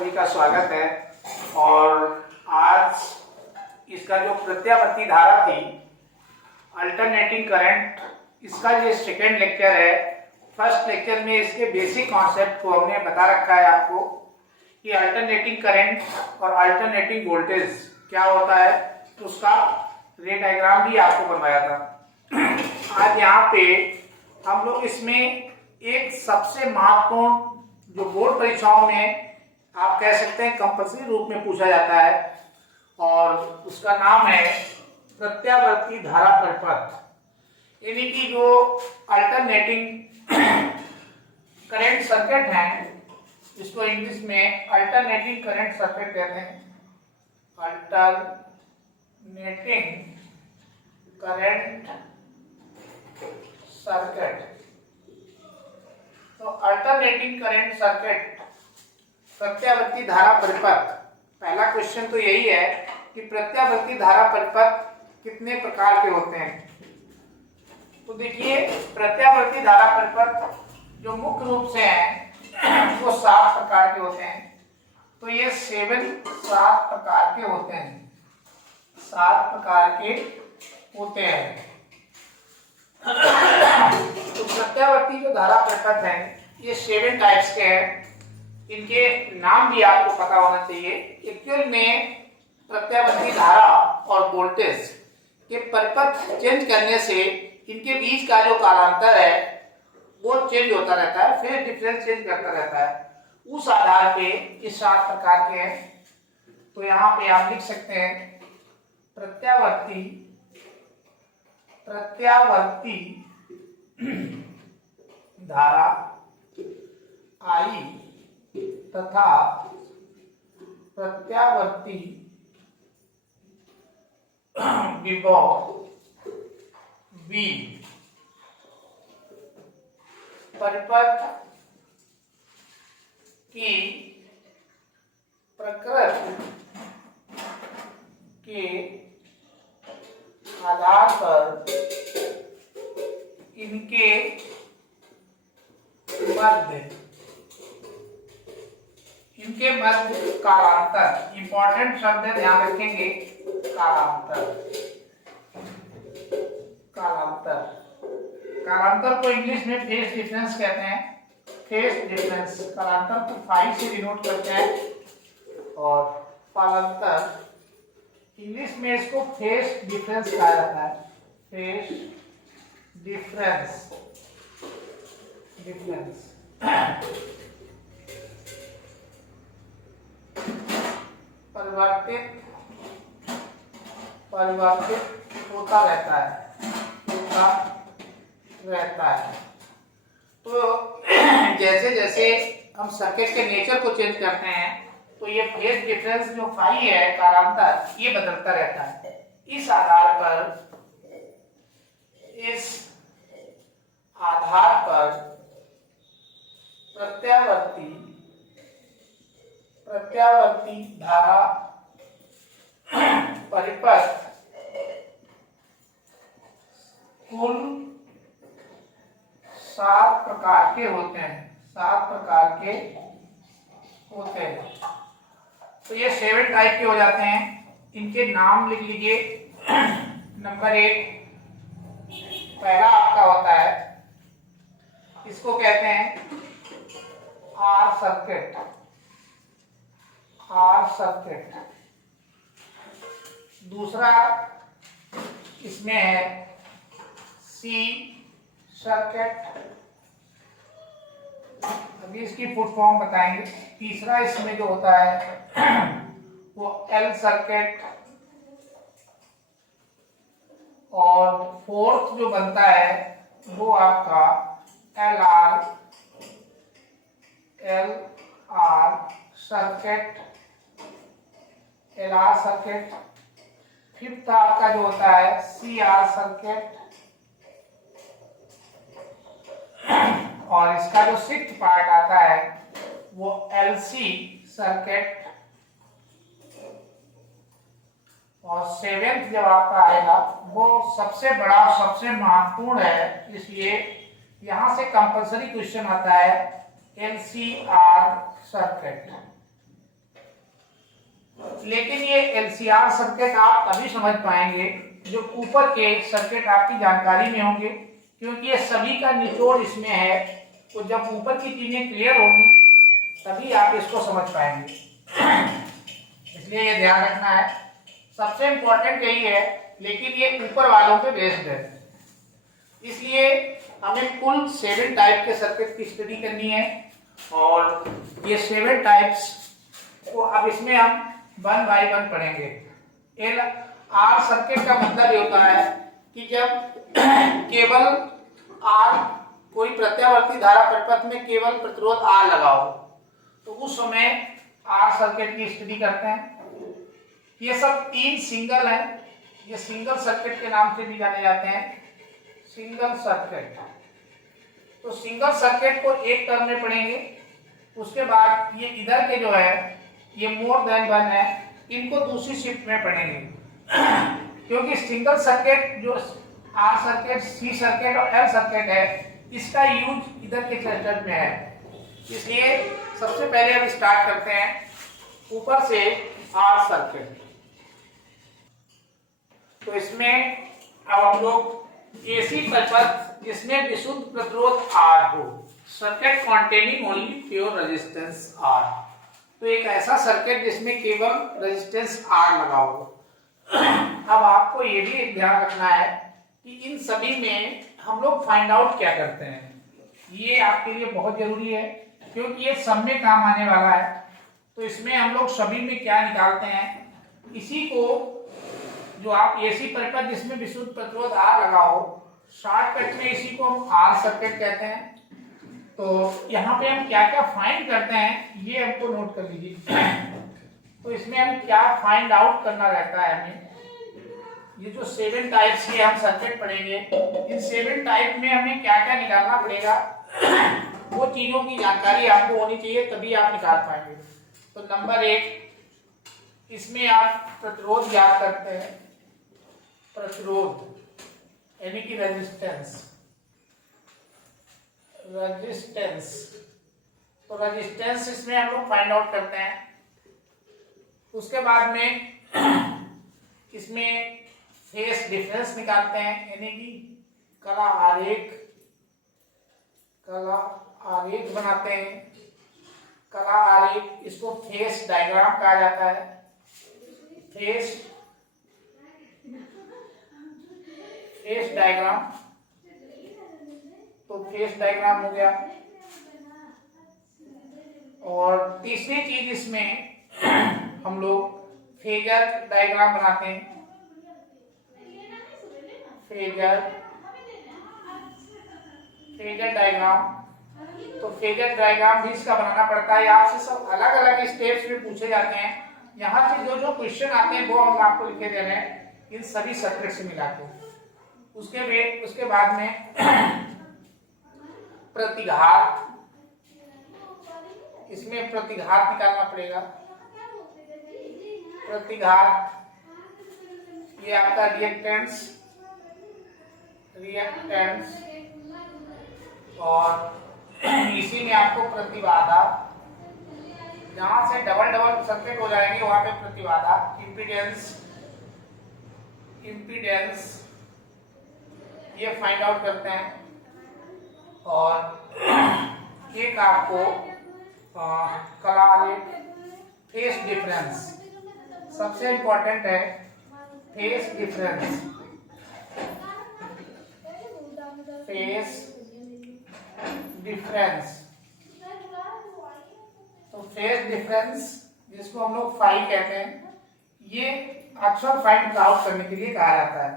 सभी का स्वागत है। और आज इसका जो प्रत्यावर्ती धारा थी, अल्टरनेटिंग करंट, इसका ये सेकेंड लेक्चर है। फर्स्ट लेक्चर में इसके बेसिक कॉन्सेप्ट को हमने बता रखा है आपको कि अल्टरनेटिंग करंट और अल्टरनेटिंग वोल्टेज क्या होता है, तो उसका रे डायग्राम भी आपको बनवाया था। आज यहाँ पे हम लोग इसमें एक सबसे महत्वपूर्ण जो बोर्ड परीक्षाओं में आप कह सकते हैं कंपल्सरी रूप में पूछा जाता है, और उसका नाम है प्रत्यावर्ती धारा परिपथ। यानी कि जो अल्टरनेटिंग करंट सर्किट है, इसको इंग्लिश में अल्टरनेटिंग करंट सर्किट कहते हैं। Alternating current circuit. तो अल्टरनेटिंग करंट सर्किट, प्रत्यावर्ती धारा परिपथ। पहला क्वेश्चन तो यही है कि प्रत्यावर्ती धारा परिपथ कितने प्रकार के होते हैं। तो देखिए, प्रत्यावर्ती धारा परिपथ जो मुख्य रूप से हैं वो 7 प्रकार के होते हैं। तो ये 7 प्रकार के होते हैं, 7 प्रकार के होते हैं। तो प्रत्यावर्ती जो धारा परिपथ है ये 7 टाइप्स के हैं। इनके नाम भी आपको पता होना चाहिए। एक्चुअल में प्रत्यावर्ती धारा और वोल्टेज के परिपथ चेंज करने से इनके बीच का जो कालांतर है वो चेंज होता रहता है, फिर डिफरेंस चेंज करता रहता है। उस आधार पे ये 7 प्रकार के हैं। तो यहाँ पे आप लिख सकते हैं प्रत्यावर्ती धारा आई तथा प्रत्यावर्ती विभव V। परिपथ की प्रकृति के आधार पर इनके मध्य कालांतर। इंपॉर्टेंट शब्द है, ध्यान रखेंगे। कालांतर को इंग्लिश में फेज डिफरेंस कहते हैं। फेज डिफरेंस, कालांतर को फाई से डिनोट करते हैं, और कालांतर इंग्लिश में इसको फेज डिफरेंस कहा जाता है। Phase difference. परिवर्तित होता रहता है। तो जैसे जैसे हम सर्किट के नेचर को चेंज करते हैं तो ये फेज डिफरेंस जो फाई है, कालांतर, ये बदलता रहता है। इस आधार पर प्रत्यावर्ती धारा परिपथ कुल 7 प्रकार के होते हैं। 7 प्रकार के होते हैं। तो ये 7 टाइप के हो जाते हैं। इनके नाम लिख लीजिए। नंबर 1 पहला आपका होता है, इसको कहते हैं आर सर्किट। दूसरा इसमें है सी सर्किट। अभी इसकी फुल फॉर्म बताएंगे। तीसरा इसमें जो होता है वो एल सर्किट। और फोर्थ जो बनता है वो आपका एल आर सर्किट। फिफ्थ आपका जो होता है सी आर सर्किट। और इसका जो सिक्स्थ पार्ट आता है वो एलसी सर्किट। और 7th जब आपका आएगा वो सबसे बड़ा, सबसे महत्वपूर्ण है, इसलिए यहां से कंपलसरी क्वेश्चन आता है एलसीआर सर्किट। लेकिन ये LCR सर्किट आप तभी समझ पाएंगे जो ऊपर के सर्किट आपकी जानकारी में होंगे, क्योंकि ये सभी का निचोड़ इसमें है। तो जब ऊपर की चीजें क्लियर होंगी तभी आप इसको समझ पाएंगे। इसलिए ये ध्यान रखना है, सबसे इंपॉर्टेंट यही है। लेकिन ये ऊपर वालों पे बेस्ड है, इसलिए हमें कुल 7 टाइप के सर्किट की स्टडी करनी है। और ये 7 टाइप्स को अब इसमें हम 1 बाय 1 पढ़ेंगे। आर सर्किट का मतलब ये होता है कि जब केवल आर, कोई प्रत्यावर्ती धारा परिपथ में केवल प्रतिरोध आर लगाओ तो उस समय आर सर्किट की स्टडी करते हैं। ये सब 3 सिंगल है, ये सिंगल सर्किट के नाम से भी जाने जाते हैं, सिंगल सर्किट। तो सिंगल सर्किट को एक टर्म में पढ़ेंगे। उसके बाद ये इधर के जो है ये मोर देन 1 है, इनको दूसरी शिफ्ट में पढ़ेंगे। क्योंकि सिंगल सर्किट जो आर सर्किट, सी सर्किट और एल सर्किट है, इसका यूज इधर के चैप्टर में है। इसलिए सबसे पहले हम स्टार्ट करते हैं ऊपर से आर सर्किट। तो इसमें अब हम लोग एसी परिपथ जिसमें विशुद्ध प्रतिरोध आर हो, circuit containing only pure resistance R. तो एक ऐसा सर्किट जिसमें केवल रेजिस्टेंस आर लगा हो। अब आपको ये भी ध्यान रखना है कि इन सभी में हम लोग फाइंड आउट क्या करते हैं, ये आपके लिए बहुत जरूरी है, क्योंकि ये सब में काम आने वाला है। तो इसमें हम लोग सभी में क्या निकालते हैं, इसी को जो आप एसी परिपथ जिसमें विशुद्ध प्रतिरोध आर लगा हो, शॉर्टकट में इसी को हम आर सर्किट कहते हैं। तो यहाँ पे हम क्या क्या फाइंड करते हैं ये हमको नोट कर लीजिए। तो इसमें हम क्या फाइंड आउट करना रहता है हमें, ये जो 7 टाइप्स के हम सर्किट पढ़ेंगे, इन 7 टाइप में हमें क्या क्या निकालना पड़ेगा, वो चीजों की जानकारी आपको होनी चाहिए, तभी आप निकाल पाएंगे। तो नंबर 1, इसमें आप प्रतिरोध याद करते हैं, प्रतिरोध यानी कि रेजिस्टेंस। तो रेजिस्टेंस इसमें हम लोग फाइंड आउट करते हैं। उसके बाद में इसमें फेस डिफरेंस निकालते हैं, यानी कि कला आरेख बनाते हैं। कला आरेख, इसको फेस डायग्राम कहा जाता है। फेस डायग्राम, तो फेस डायग्राम हो गया। और तीसरी चीज इसमें हम लोग फेजर डायग्राम बनाते हैं। फेजर डायग्राम, तो फेजर डायग्राम भी इसका बनाना पड़ता है। आपसे सब अलग अलग स्टेप्स में पूछे जाते हैं। यहाँ से जो जो क्वेश्चन आते हैं वो हम आपको लिखे दे रहे हैं, इन सभी सर्किट से मिला के। उसके बाद में प्रतिघात, इसमें प्रतिघात निकालना पड़ेगा। प्रतिघात ये आपका रिएक्टेंस, और इसी में आपको प्रतिबाधा, जहां से डबल डबल सर्किट हो जाएंगे वहां पे प्रतिबाधा, इम्पीडेंस ये फाइंड आउट करते हैं। और एक आपको फेस डिफरेंस सबसे इंपॉर्टेंट है, फेस डिफरेंस। तो फेस डिफरेंस जिसको हम लोग फाई कहते हैं, ये अक्सर फाइंड आउट करने के लिए कहा जाता है।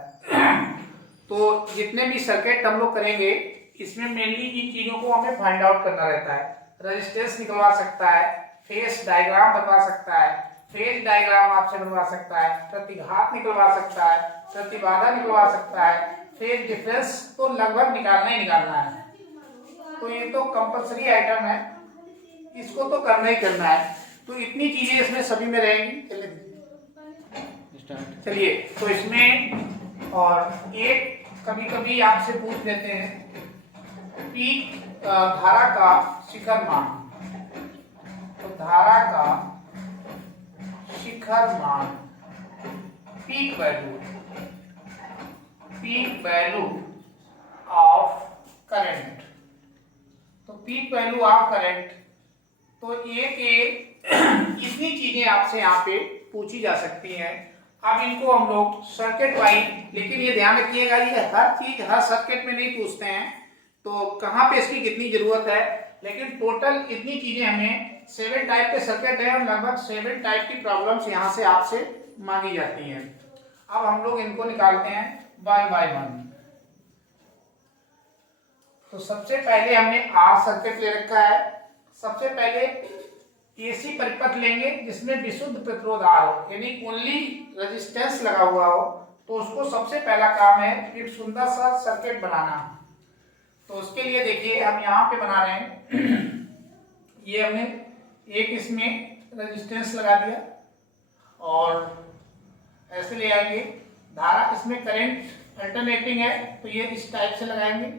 तो जितने भी सर्किट हम लोग करेंगे इसमें मेनली इन चीजों को हमें फाइंड आउट करना रहता है। रेजिस्टेंस निकलवा सकता है, फेस डायग्राम बनवा सकता है, फेज डायग्राम आपसे बनवा सकता है, प्रतिघात निकलवा सकता है, प्रतिबाधा निकलवा सकता है, फेज डिफरेंस तो लगभग निकालना ही निकालना है। तो ये तो कंपलसरी आइटम है, इसको तो करना ही करना है। तो इतनी चीजें इसमें सभी में रहेंगी। चलिए, तो इसमें और एक कभी कभी आपसे पूछ लेते हैं कि धारा का शिखर मान। तो धारा का शिखर मान, पीक वैल्यू ऑफ करंट। तो पीक वैल्यू ऑफ करंट, तो इतनी चीजें आपसे यहाँ पे पूछी जा सकती हैं। अब इनको हम लोग सर्किट वाइज, लेकिन ये ध्यान रखिएगा ये हर चीज हर सर्किट में नहीं पूछते हैं, तो कहाँ पे इसकी कितनी जरूरत है, लेकिन टोटल इतनी चीजें हमें 7 टाइप के सर्किट है और लगभग 7 टाइप की प्रॉब्लम्स यहाँ से आपसे मांगी जाती हैं। अब हम लोग इनको निकालते हैं वन बाय वन। तो सबसे पहले हमने आर सर्किट ले रखा है। सबसे पहले एसी परिपथ लेंगे जिसमें विशुद्ध प्रतिरोध आर हो, यानी ओनली रेजिस्टेंस लगा हुआ हो, तो उसको सबसे पहला काम है एक सुंदर सा सर्किट बनाना। तो उसके लिए देखिए हम यहाँ पे बना रहे हैं ये हमने एक इसमें रेजिस्टेंस लगा दिया और ऐसे ले आएंगे। धारा इसमें करंट अल्टरनेटिंग है तो ये इस टाइप से लगाएंगे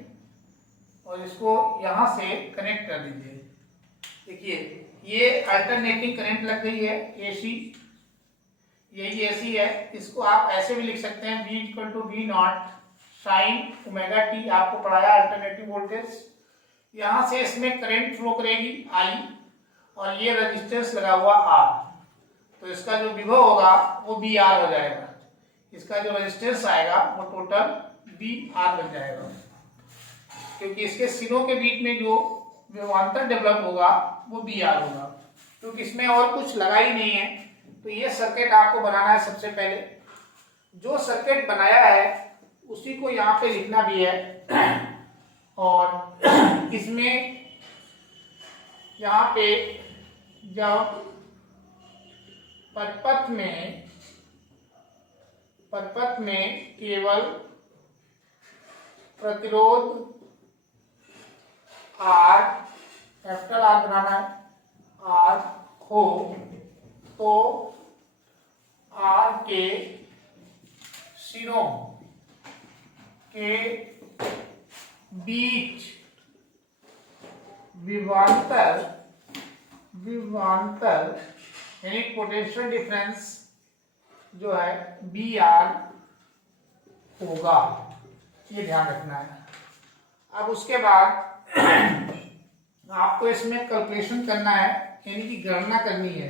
और इसको यहाँ से कनेक्ट कर दीजिए। देखिए ये अल्टरनेटिंग करंट लग गई है एसी, यही एसी है। इसको आप ऐसे भी लिख सकते हैं V = V0 sine omega T, आपको पढ़ाया अल्टरनेटिव वोल्टेज। यहाँ से इसमें करंट फ्लो करेगी I और ये रेजिस्टेंस लगा हुआ R, तो इसका जो विभव होगा वो VR हो जाएगा। इसका जो रेजिस्टेंस आएगा वो टोटल VR बन जाएगा, क्योंकि इसके सिरों के बीच में जो विभवांतर डेवलप होगा वो VR होगा, क्योंकि इसमें और कुछ लगा ही नहीं है। तो ये सर्किट आपको बनाना है। सबसे पहले जो सर्किट बनाया है उसी को यहाँ पे लिखना भी है और इसमें यहाँ पे जब परिपथ में केवल प्रतिरोध R, कैपिटल R बनाना है, R हो तो R के सिरों के बीच विभवांतर यानी पोटेंशियल डिफरेंस जो है VR होगा, ये ध्यान रखना है। अब उसके बाद आपको इसमें कैलकुलेशन करना है, यानी कि गणना करनी है।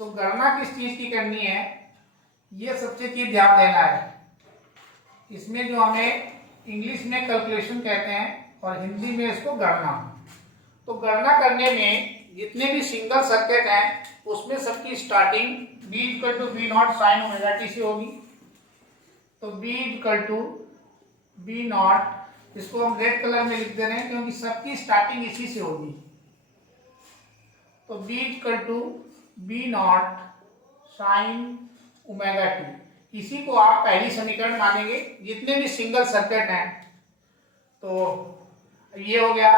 तो गणना किस चीज की करनी है, ये सबसे चीज ध्यान देना है। इसमें जो हमें इंग्लिश में कैलकुलेशन कहते हैं और हिंदी में इसको गणना। तो गणना करने में जितने भी सिंगल सर्किट हैं उसमें सबकी starting V = V0 sine omega T से होगी। तो V = V0, इसको हम रेड कलर में लिख दे रहे हैं क्योंकि सबकी स्टार्टिंग इसी से होगी। तो V = V0 sine omega T, इसी को आप पहली समीकरण मानेंगे जितने भी सिंगल सर्किट हैं। तो ये हो गया।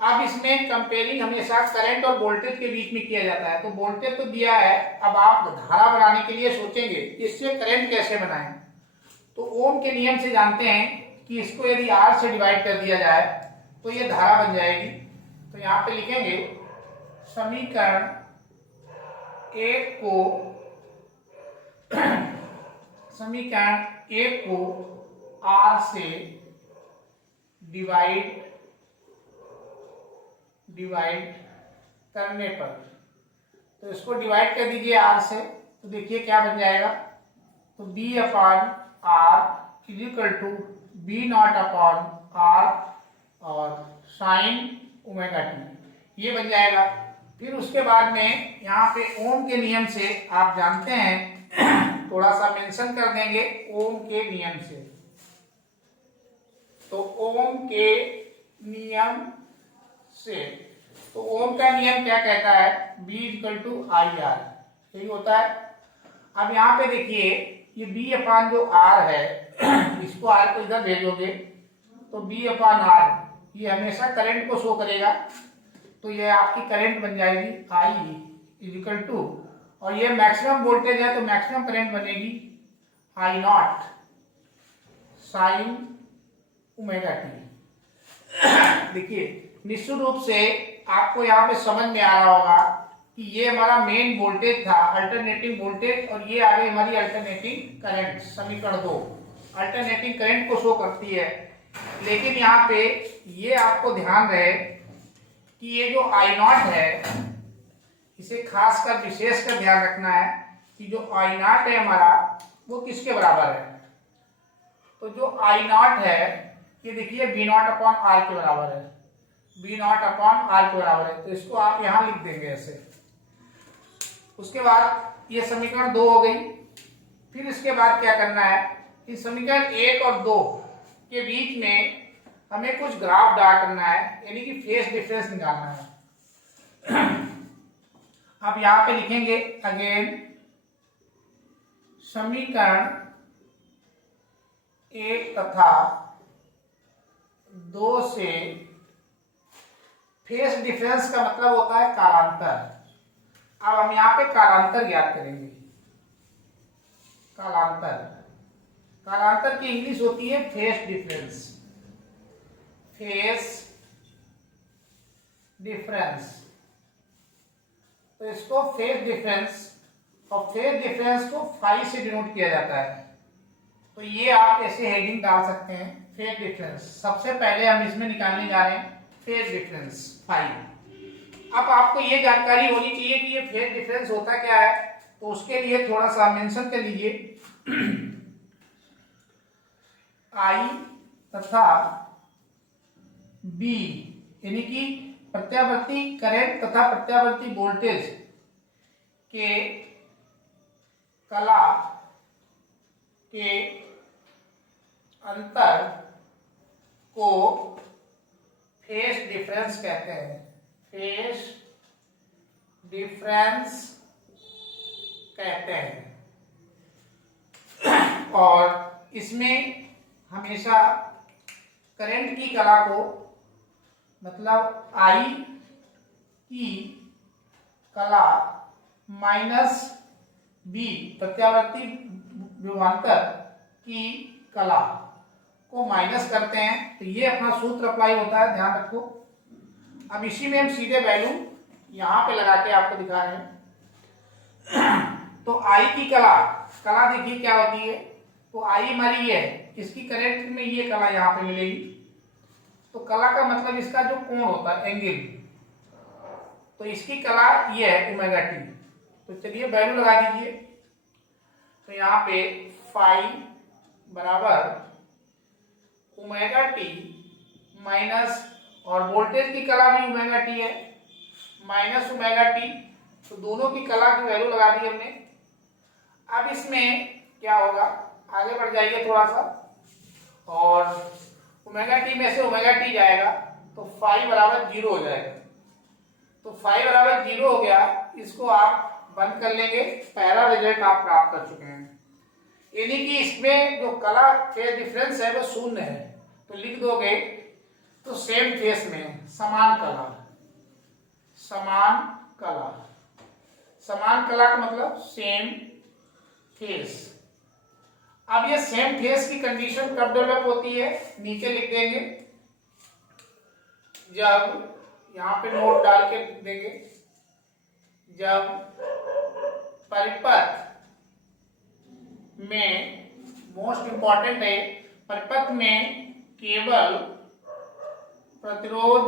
अब इसमें कंपेयरिंग हमेशा करंट और वोल्टेज के बीच में किया जाता है। तो वोल्टेज तो दिया है, अब आप धारा बनाने के लिए सोचेंगे इससे करंट कैसे बनाएं। तो ओम के नियम से जानते हैं कि इसको यदि R से डिवाइड कर दिया जाए तो ये धारा बन जाएगी। तो यहाँ पे लिखेंगे समीकरण 1 को R से डिवाइड करने पर, तो इसको डिवाइड कर दीजिए R से, तो देखिए क्या बन जाएगा। तो B/R = V0/R और साइन ओमेगा टी, ये बन जाएगा। फिर उसके बाद में यहाँ पे ओम के नियम से आप जानते हैं, थोड़ा सा मेंशन कर देंगे ओम के नियम से। तो ओम के नियम से, तो ओम का नियम क्या कहता है, V = IR, यही होता है। अब यहाँ पे देखिए ये B/R जो R है, इसको R को इधर भेजोगे तो B/R ये हमेशा करंट को शो करेगा। तो ये आपकी करंट बन जाएगी I = और ये मैक्सिमम वोल्टेज है तो मैक्सिमम करंट बनेगी I0 साइन ओमेगा टी। देखिए निश्चित रूप से आपको यहाँ पे समझ में आ रहा होगा कि ये हमारा मेन वोल्टेज था, अल्टरनेटिंग वोल्टेज, और ये आ गई हमारी अल्टरनेटिंग करंट। समीकरण 2 अल्टरनेटिंग करंट को शो करती है। लेकिन यहाँ पे ये आपको ध्यान रहे कि ये जो आई नॉट है, इसे खासकर विशेष कर ध्यान रखना है कि जो आई नॉट है हमारा वो किसके बराबर है। तो जो आई नॉट है ये देखिए बी नॉट अपॉन आर के बराबर है, बी नॉट अपॉन आर के बराबर है। तो इसको आप यहां लिख देंगे ऐसे। उसके बाद ये समीकरण 2 हो गई। फिर इसके बाद क्या करना है, इस समीकरण 1 और 2 के बीच में हमें कुछ ग्राफ ड्रा करना है, यानी कि फेज डिफरेंस निकालना है। अब यहां पे लिखेंगे अगेन समीकरण 1 तथा 2 से फेज डिफरेंस का मतलब होता है कालांतर। अब हम यहां पे कालांतर ज्ञात करेंगे। कालांतर, कालांतर की इंग्लिश होती है फेज डिफरेंस। फेज डिफरेंस, तो इसको फेज डिफरेंस, और फेज डिफरेंस को फाई से डिनोट किया जाता है। तो ये आप ऐसे हेडिंग डाल सकते हैं, फेज डिफरेंस। सबसे पहले हम इसमें निकालने जा रहे हैं फेज डिफरेंस फाई। अब आपको ये जानकारी होनी चाहिए कि ये फेज डिफरेंस होता क्या है, तो उसके लिए थोड़ा सा मेंशन कर लीजिए। आई तथा बी, यानी कि प्रत्यावर्ती करंट तथा प्रत्यावर्ती वोल्टेज के कला के अंतर को फेज डिफरेंस कहते हैं। फेज डिफरेंस कहते हैं। और इसमें हमेशा करंट की कला को, मतलब आई की कला माइनस बी प्रत्यावर्ती विभवांतर की कला को माइनस करते हैं। तो ये अपना सूत्र अप्लाई होता है, ध्यान रखो। अब इसी में हम सीधे वैल्यू यहां पे लगा के आपको दिखा रहे हैं। तो आई की कला, कला देखिए क्या होती है। तो आई हमारी ये है, इसकी करंट में ये कला यहाँ पे मिलेगी। तो कला का मतलब इसका जो कोण होता है, एंगल, तो इसकी कला ये है ओमेगा टी। तो चलिए वैल्यू लगा दीजिए। तो यहाँ पे फाई बराबर ओमेगा टी माइनस, और वोल्टेज की कला भी ओमेगा टी है, माइनस ओमेगा टी। तो दोनों की कला की वैल्यू लगा दी हमने। अब इसमें क्या होगा, आगे बढ़ जाइए थोड़ा सा, और ओमेगा टी में से ओमेगा टी जाएगा तो फाई बराबर 0 हो जाएगा। तो फाई बराबर 0 हो गया, इसको आप बंद कर लेंगे। पहला रिजल्ट आप प्राप्त कर चुके हैं, यानी कि इसमें जो कला फेज डिफरेंस है वो 0 है। तो लिख दोगे तो सेम फेस में समान कला, समान कला, समान कला का मतलब सेम फेस। अब ये सेम फेस की कंडीशन कब डेवलप होती है, नीचे लिख देंगे। जब, यहां पे नोट डाल के लिख देंगे, जब परिपथ में, मोस्ट इंपॉर्टेंट है, परिपथ में केवल प्रतिरोध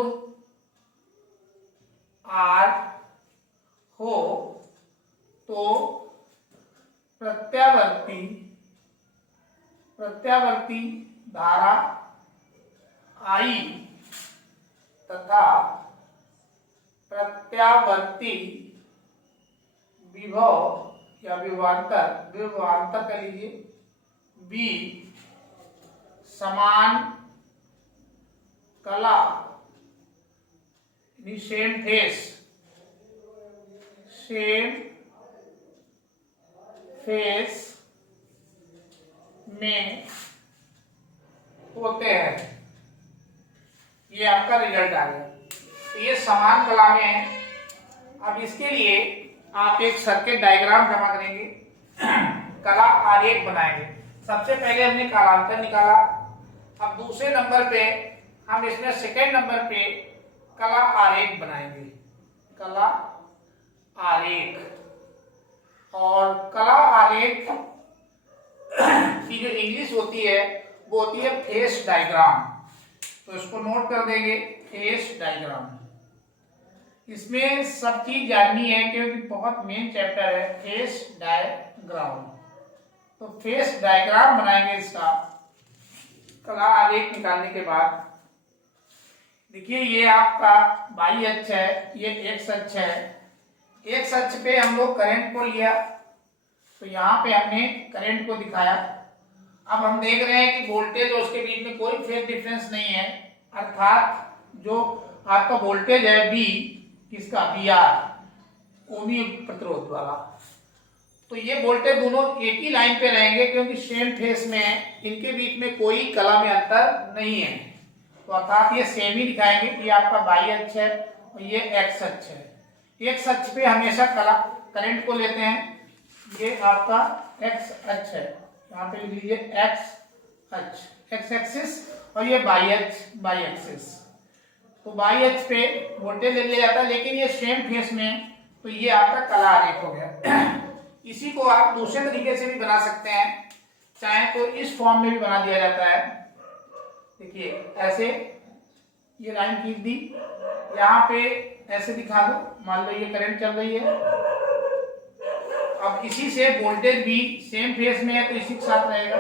R हो तो प्रत्यावर्ती धारा I तथा प्रत्यावर्ती विभव या विभवांतर कर लीजिए B समान कला, सेम फेस में होते हैं। ये आपका रिजल्ट आ गया। तो ये समान कला में है। अब इसके लिए आप एक सर्किट डायग्राम जमा करेंगे, कला आरेख बनाएंगे। सबसे पहले हमने कालांतर निकाला। अब दूसरे नंबर पे हम इसमें सेकेंड नंबर पे कला आरेख बनाएंगे, कला आरेख। और कला आरेख की जो इंग्लिश होती है वो होती है फेस डायग्राम। तो इसको नोट कर देंगे, फेस डायग्राम। इसमें सब चीज जाननी है क्योंकि बहुत मेन चैप्टर है फेस डायग्राम। तो फेस डायग्राम बनाएंगे इसका कला आरेख निकालने के बाद। देखिए ये आपका वाई अक्ष है, ये एक्स अक्ष है। एक्स अक्ष पे हम लोग करंट को लिया, तो यहाँ पे हमने करंट को दिखाया। अब हम देख रहे हैं कि वोल्टेज और उसके बीच में कोई फेज डिफरेंस नहीं है, अर्थात जो आपका वोल्टेज है बी, किसका, बी आर, ओमी प्रतिरोध वाला। तो ये वोल्टेज दोनों एक ही लाइन पे रहेंगे क्योंकि सेम फेस में है, इनके बीच में कोई कला में अंतर नहीं है। तो अर्थात ये सेम ही दिखाएंगे। ये आपका वाई अक्ष है और ये एक्स अक्ष है। एक्स अक्ष पे हमेशा कला करंट को लेते हैं। ये आपका एक्स अक्ष है, यहाँ पे लिख लीजिए एक्स अक्ष, एक्स एक्सिस, और ये वाई अक्ष, वाई एक्सिस। तो वाई अक्ष पे वोल्टेज ले लिया जाता है, लेकिन ये सेम फेस में, तो ये आपका कला आरेख हो गया। इसी को आप दूसरे तरीके से भी बना सकते हैं, चाहे तो इस फॉर्म में भी बना दिया जाता है। देखिए ऐसे ये लाइन खींच दी, यहाँ पे ऐसे दिखा दो, मान लो ये करंट चल रही है। अब इसी से वोल्टेज भी सेम फेस में है तो इसी के साथ रहेगा।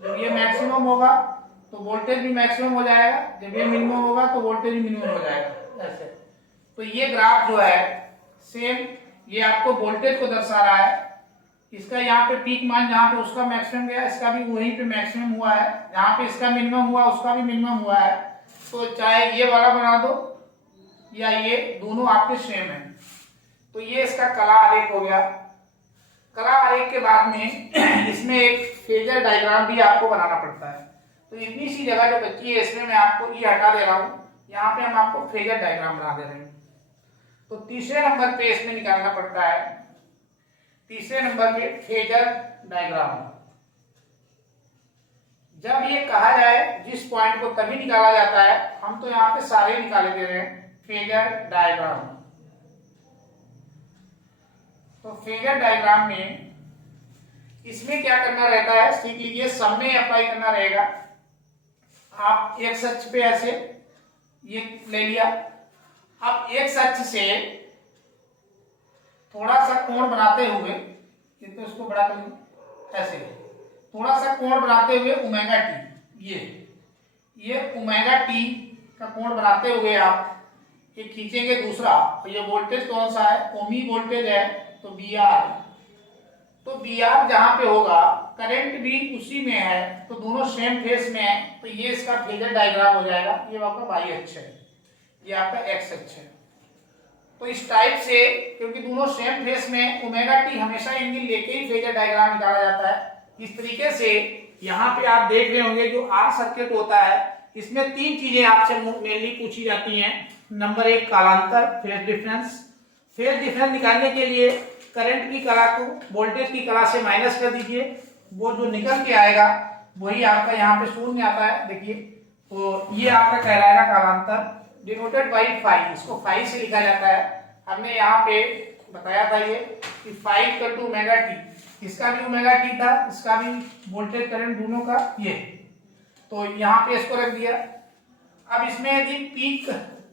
जब ये मैक्सिमम होगा तो वोल्टेज भी मैक्सिमम हो जाएगा, जब ये मिनिमम होगा तो वोल्टेज भी मिनिमम हो जाएगा, ऐसे। तो ये ग्राफ जो है सेम, ये आपको वोल्टेज को दर्शा रहा है। इसका यहाँ पे पीक मान जहाँ पे उसका मैक्सिमम गया, इसका भी वहीं पे मैक्सिमम हुआ है। जहाँ पे इसका मिनिमम हुआ उसका भी मिनिमम हुआ है। तो चाहे ये वाला बना दो या ये, दोनों आपके सेम है। तो ये इसका कला आरेख हो गया। कला आरेख के बाद में इसमें एक फेजर डायग्राम भी आपको बनाना पड़ता है। तो इतनी सी जगह जो बची है इसमें मैं आपको ये हटा दे रहा हूँ, यहाँ पे हम आपको फेजर डायग्राम बना दे रहे हैं। तो तीसरे नंबर पे इसमें निकालना पड़ता है, तीसरे नंबर पे फेजर डायग्राम। जब ये कहा जाए जिस पॉइंट को तभी निकाला जाता है, हम तो यहाँ पे सारे निकाले दे रहे हैं, फेजर डायग्राम। तो फेजर डायग्राम में इसमें क्या करना रहता है, सीख लीजिए, सब में अप्लाई करना रहेगा। आप एक्स अक्ष पे ऐसे ये ले लिया। अब एक्स अक्ष से थोड़ा सा कोण बनाते हुए, ये तो इसको बड़ा कर ऐसे, थोड़ा सा कोण बनाते हुए ओमेगा टी, ये ओमेगा टी का कोण बनाते हुए आप ये खींचेंगे दूसरा। तो ये वोल्टेज कौन सा है, ओमी वोल्टेज है, तो बी आर। तो बी आर जहां पे होगा करंट भी उसी में है, तो दोनों सेम फेस में है। तो ये इसका फेजर डायग्राम हो जाएगा। ये आपका वाई अक्ष है, ये आपका एक्स अक्ष है। तो इस टाइप से, क्योंकि दोनों सेम फेस में, ओमेगा टी हमेशा एंगल लेके ही फेजर डायग्राम निकाला जाता है। इस तरीके से यहाँ पे आप देख रहे होंगे जो आर सर्किट होता है, इसमें तीन चीजें आपसे मेनली पूछी जाती हैं। नंबर एक कालांतर, फेज डिफरेंस। फेज डिफरेंस निकालने के लिए करंट की कला को वोल्टेज की कला से माइनस कर दीजिए, वो जो निकल के आएगा वही आपका यहाँ पे शून्य आता है। देखिए, तो ये आपका कहलाएगा कालांतर, डिनोटेड बाई फाई। इसको फाई से लिखा जाता है। हमने यहाँ पे बताया था ये कि phi equal to omega t, इसका भी ओमेगा टी था, इसका भी वोल्टेज करंट दोनों का ये। तो यहाँ पे इसको रख दिया। अब इसमें यदि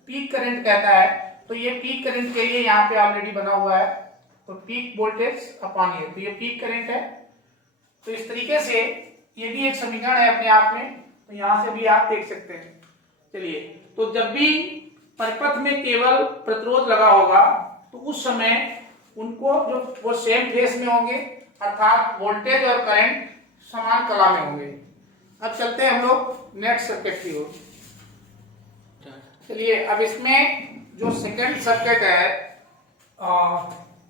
पीक करंट कहता है, तो ये पीक करंट के लिए यहाँ पे ऑलरेडी बना हुआ है, तो पीक वोल्टेज अपॉन ये, तो ये पीक करंट है। तो इस तरीके से ये भी एक समीकरण है अपने आप में, तो यहाँ से भी आप देख सकते हैं। चलिए, तो जब भी परिपथ में केवल प्रतिरोध लगा होगा तो उस समय उनको जो वो सेम फेस में होंगे, अर्थात वोल्टेज और करंट समान कला में होंगे। अब चलते हैं हम लोग नेक्स्ट सर्किट की ओर। चलिए, अब इसमें जो सेकंड सर्किट है,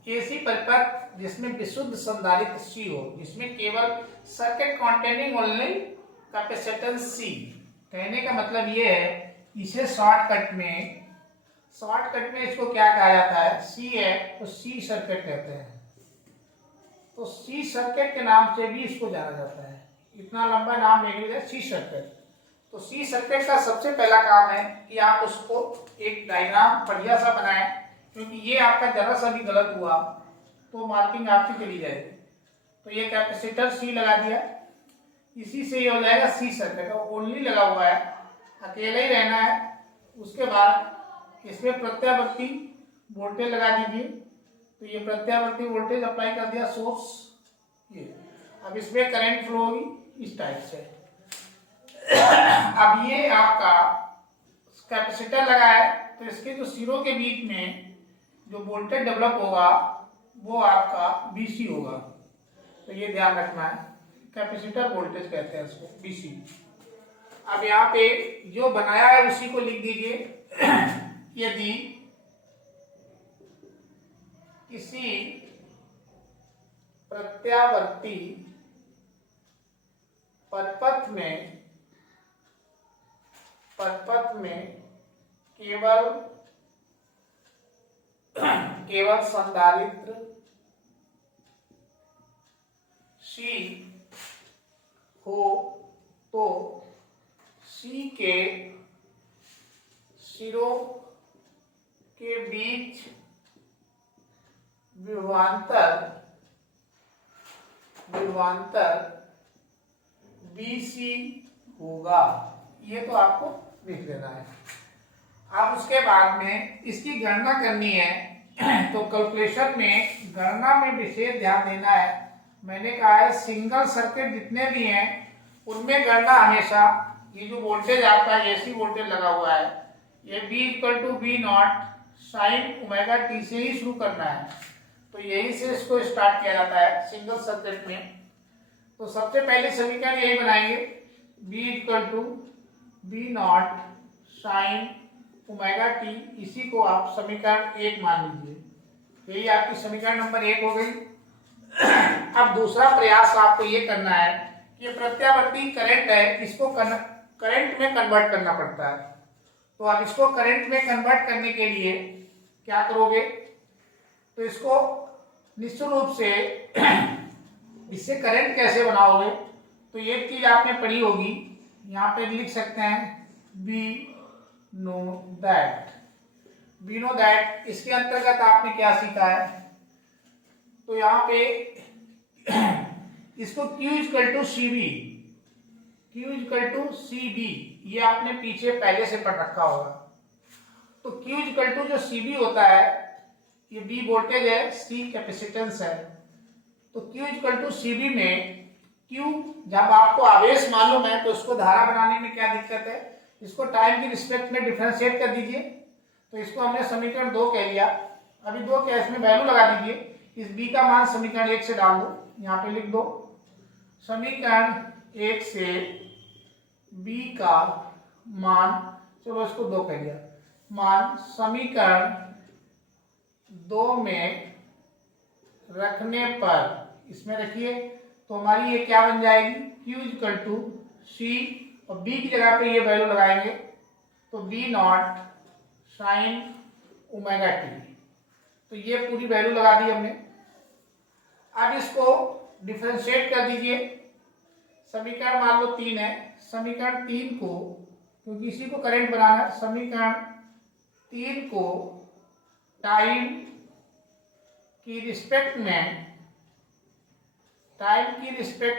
एसी परिपथ जिसमें विशुद्ध संधारित्र C हो, जिसमें केवल circuit containing only capacitance C। कहने का मतलब ये है, इसे शॉर्टकट में इसको क्या कहा जाता है, C है तो C सर्किट कहते हैं। तो C सर्किट के नाम से भी इसको जाना जाता है। इतना लंबा नाम लेने के C सर्किट। तो C सर्किट का सबसे पहला काम है कि आप उसको एक डायग्राम बढ़िया सा बनाएं क्योंकि ये आपका जरा सा भी गलत हुआ तो मार्किंग आपकी चली जाएगी। तो ये कैपेसिटर सी लगा दिया, इसी से ये हो जाएगा सी सर्किट, ओनली लगा हुआ है, अकेले ही रहना है। उसके बाद इसमें प्रत्यावर्ती वोल्टेज लगा दीजिए। तो ये प्रत्यावर्ती वोल्टेज अप्लाई कर दिया सोर्स, ये अब इसमें करंट फ्लो होगी इस टाइप से। अब ये आपका कैपेसिटर लगा है, तो इसके जो सिरों के बीच में जो वोल्टेज डेवलप होगा वो आपका बीसी होगा। तो ये ध्यान रखना है, कैपेसिटर वोल्टेज कहते हैं इसको, बीसी। अब यहाँ पे जो बनाया है उसी को लिख दीजिए। यदि किसी प्रत्यावर्ती पथ में केवल संधारित्र सी हो तो सी के सिरों के बीच विभवांतर बीसी होगा। ये तो आपको लिख देना है। अब उसके बाद में इसकी गणना करनी है। तो कैलकुलेशन में गणना में विशेष ध्यान देना है। मैंने कहा है सिंगल सर्किट जितने भी हैं उनमें गणना हमेशा, ये जो वोल्टेज आपका एसी वोल्टेज लगा हुआ है ये V=V0 sin ओमेगा टी से ही शुरू करना है। तो यही से इसको स्टार्ट किया जाता है सिंगल सर्किट में। तो सबसे पहले समीकरण यही बनाएंगे, V=V0 sin ओमेगा टी, इसी को आप समीकरण 1 मान लीजिए। यही आपकी समीकरण नंबर 1 हो गई। अब दूसरा प्रयास आपको ये करना है कि प्रत्यावर्ती करंट है, इसको करंट में कन्वर्ट करना पड़ता है। तो आप इसको करंट में कन्वर्ट करने के लिए क्या करोगे, तो इसको निश्चित रूप से इससे करंट कैसे बनाओगे, तो एक चीज आपने पढ़ी होगी, यहाँ पे लिख सकते हैं वी नो दैट। इसके अंतर्गत आपने क्या सीखा है, तो यहाँ पे इसको Q=CB, ये आपने पीछे पहले से पढ़ रखा होगा। तो Q जो CB होता है, ये B वोल्टेज है, C कैपेसिटेंस है। तो Q=CB में Q जब आपको आवेश मालूम है तो उसको धारा बनाने में क्या दिक्कत है, इसको टाइम की रिस्पेक्ट में डिफरेंशिएट कर दीजिए। तो इसको हमने समीकरण 2 कह लिया। अभी 2 क्या, इसमें वैल्यू लगा दीजिए। इस B का मान समीकरण 1 से डाल दो, यहाँ पे लिख दो समीकरण 1 से B का मान, चलो इसको 2 कह लिया, मान समीकरण 2 में रखने पर, इसमें रखिए तो हमारी ये क्या बन जाएगी, Q=C और B की जगह पे ये वैल्यू लगाएंगे तो V0 sin ओमेगा टी। तो ये पूरी वैल्यू लगा दी हमने। अब इसको डिफरेंशिएट कर दीजिए। समीकरण मान लो 3 है, समीकरण 3 को, क्योंकि इसी को करंट बनाना है, समीकरण 3 को टाइम की रिस्पेक्ट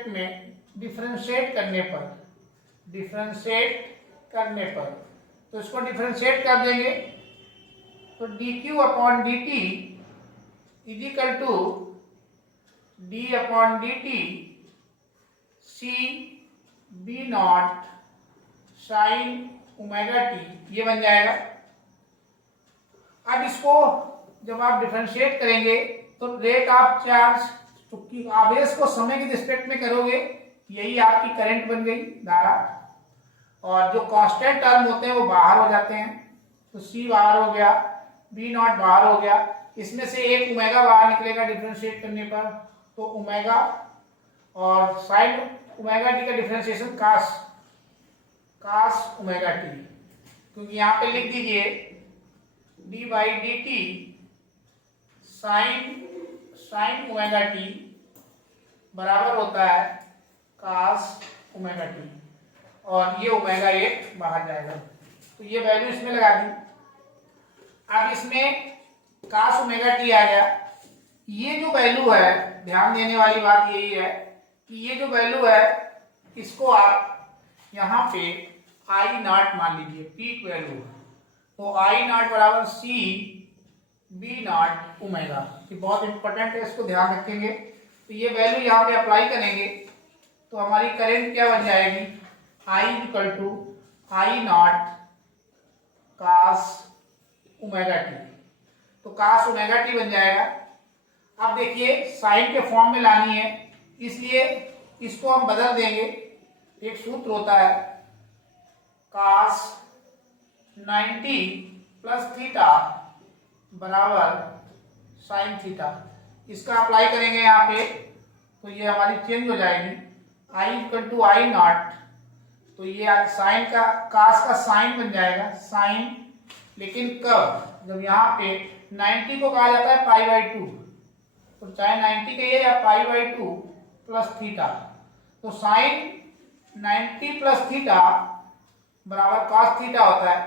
में डिफरेंशिएट करने पर, तो इसको डिफरेंशिएट कर देंगे तो dQ/dt d/dt CB0 sin omega t, ये बन जाएगा। अब इसको जब आप डिफरेंशिएट करेंगे तो रेट ऑफ चार्ज, तो आवेश को समय की रिस्पेक्ट में करोगे, यही आपकी करंट बन गई, धारा। और जो कांस्टेंट टर्म होते हैं वो बाहर हो जाते हैं, तो C बाहर हो गया, V0 बाहर हो गया, इसमें से एक ओमेगा बाहर निकलेगा डिफरेंशिएट करने पर, तो ओमेगा और साइन ओमेगा टी का डिफरेंशिएशन कास ओमेगा टी, क्योंकि यहाँ पे लिख दीजिए d/dt साइन ओमेगा टी बराबर होता है कास ओमेगा टी, और ये ओमेगा 1 बाहर जाएगा। तो ये वैल्यू इसमें लगा दी। अब इसमें cos ओमेगा टी आ गया। ये जो वैल्यू है, ध्यान देने वाली बात यही है कि ये जो वैल्यू है इसको आप यहाँ पे आई नॉट मान लीजिए, पीक वैल्यू। तो आई नॉट बराबर सी बी नॉट ओमेगा। ये बहुत इंपॉर्टेंट है, इसको ध्यान रखेंगे। तो ये वैल्यू यहाँ पे अप्लाई करेंगे तो हमारी करंट क्या बन जाएगी, I equal to I naught cos omega t. तो कास ओमेगा टी बन जाएगा। अब देखिए साइन के फॉर्म में लानी है, इसलिए इसको हम बदल देंगे। एक सूत्र होता है कास 90 प्लस थीटा बराबर साइन थीटा। इसका अप्लाई करेंगे यहाँ पे तो ये हमारी चेंज हो जाएगी, I equal to I not. तो ये साइन का कास का साइन बन जाएगा, साइन, लेकिन कब, जब यहाँ पे 90 को कहा जाता है पाई बाई 2, तो चाहे 90 कहिए या पाई बाई 2 प्लस थीटा। तो साइन 90 प्लस थीटा बराबर कॉस थीटा होता है।